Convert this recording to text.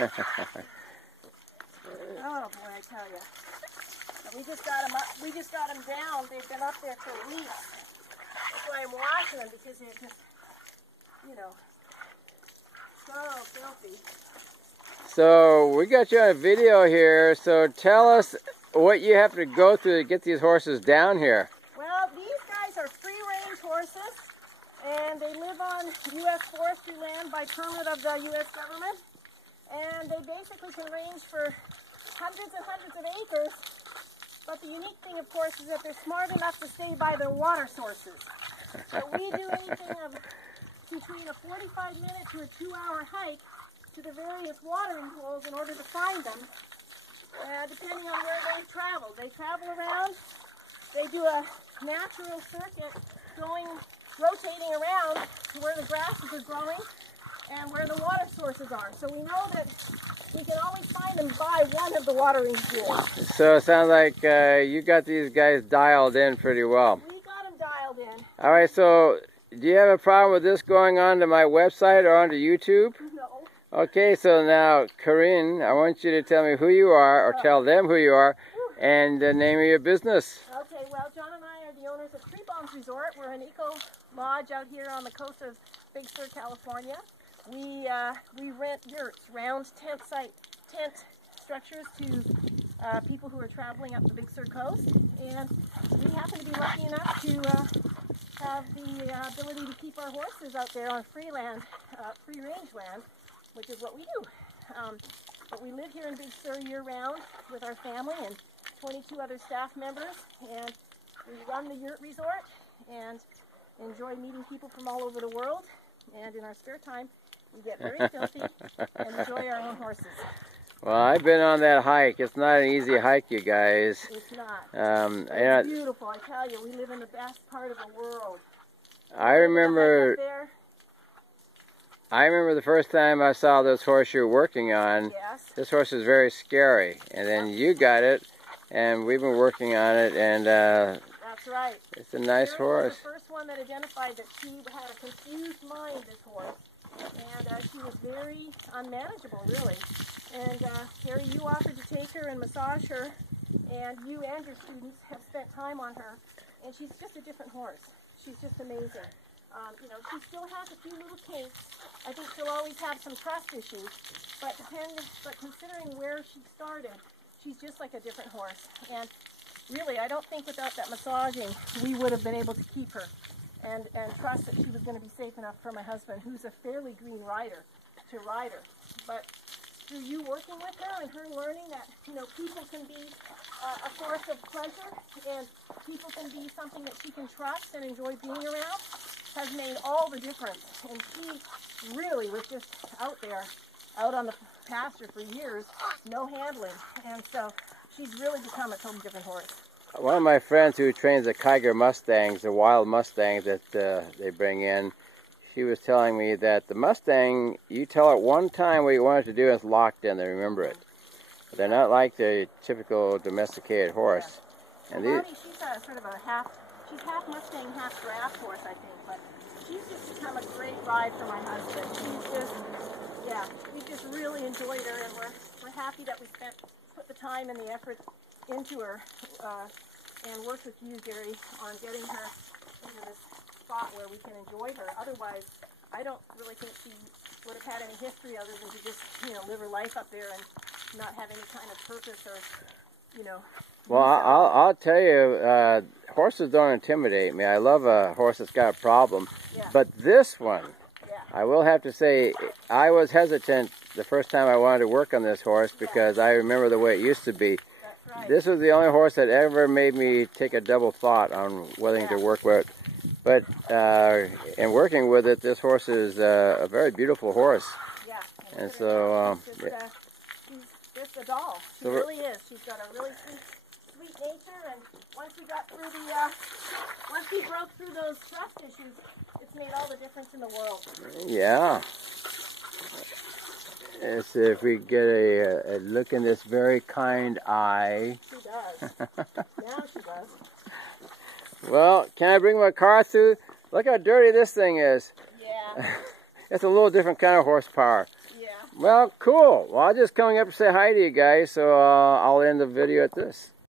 Oh boy, I tell you. We just got them up. We just got them down. They've been up there for weeks. That's why I'm washing them, because they're just, you know, so filthy. So we got you on a video here. So tell us what you have to go through to get these horses down here. Well, these guys are free-range horses, and they live on U.S. forestry land by permit of the U.S. government. And they basically can range for hundreds and hundreds of acres. But the unique thing, of course, is that they're smart enough to stay by their water sources. So we do anything of between a 45-minute to a 2-hour hike to the various watering holes in order to find them, depending on where they travel. They travel around, they do a natural circuit rotating around to where the grasses are growing and where the water sources are. So we know that we can always find them by one of the watering pools. So it sounds like you got these guys dialed in pretty well. We got them dialed in. All right, so do you have a problem with this going on to my website or onto YouTube? No. Okay, so now, Corrine, I want you to tell me who you are, or tell them who you are, and the name of your business. Okay, well, John and I are the owners of Treebones Resort. We're an eco lodge out here on the coast of Big Sur, California. We rent yurts, round tent structures to people who are traveling up the Big Sur coast, and we happen to be lucky enough to have the ability to keep our horses out there on free land, free-range land, which is what we do. But we live here in Big Sur year-round with our family and 22 other staff members, and we run the yurt resort and enjoy meeting people from all over the world. And in our spare time, we get very filthy and enjoy our own horses. Well, I've been on that hike. It's not an easy hike, you guys. It's not. It's beautiful, I tell you. We live in the best part of the world. I remember the first time I saw this horse you're working on. Yes. This horse is very scary. And then you got it, and we've been working on it, and that's right. It's a nice horse. Was the first one that identified that she had a confused mind, this horse. And she was very unmanageable, really. And Harry, you offered to take her and massage her, and you and your students have spent time on her, and she's just a different horse. She's just amazing. You know, she still has a few little kinks. I think she'll always have some trust issues, but considering where she started, she's just like a different horse. And really, I don't think without that massaging, we would have been able to keep her and trust that she was going to be safe enough for my husband, who's a fairly green rider, to ride her. But through you working with her and her learning that, you know, people can be a source of pleasure and people can be something that she can trust and enjoy being around, has made all the difference. And she really was just out there, out on the pasture for years, no handling. And so she's really become a totally different horse. One of my friends who trains the Kiger Mustangs, the wild Mustangs that they bring in, she was telling me that the Mustang, you tell it one time what you want it to do, and it's locked in, they remember it. But they're not like the typical domesticated horse. Yeah. And Lottie, she's sort of she's half Mustang, half draft horse, I think, but she's just become a great ride for my husband. She's just, yeah, we just really enjoyed her, and we're happy that we put the time and the effort into her, and worked with you, Gary, on getting her into this spot where we can enjoy her. Otherwise, I don't really think she would have had any history other than to just, you know, live her life up there and not have any kind of purpose or, you know. Well, I'll tell you, horses don't intimidate me. I love a horse that's got a problem. Yeah. But this one, yeah. I will have to say, I was hesitant the first time I wanted to work on this horse because I remember the way it used to be. That's right. This was the only horse that ever made me take a double thought on whether to work with it. But in working with it, this horse is a very beautiful horse. Yeah. And so, she's just a doll. She really is. She's got a really sweet nature, and once we got through once we broke through those trust issues, it's made all the difference in the world. Yeah. Let's see if we get a look in this very kind eye. She does. Now she does. Well, can I bring my car through? Look how dirty this thing is. Yeah. It's a little different kind of horsepower. Yeah. Well, cool. Well, I'm just coming up to say hi to you guys, so I'll end the video at this.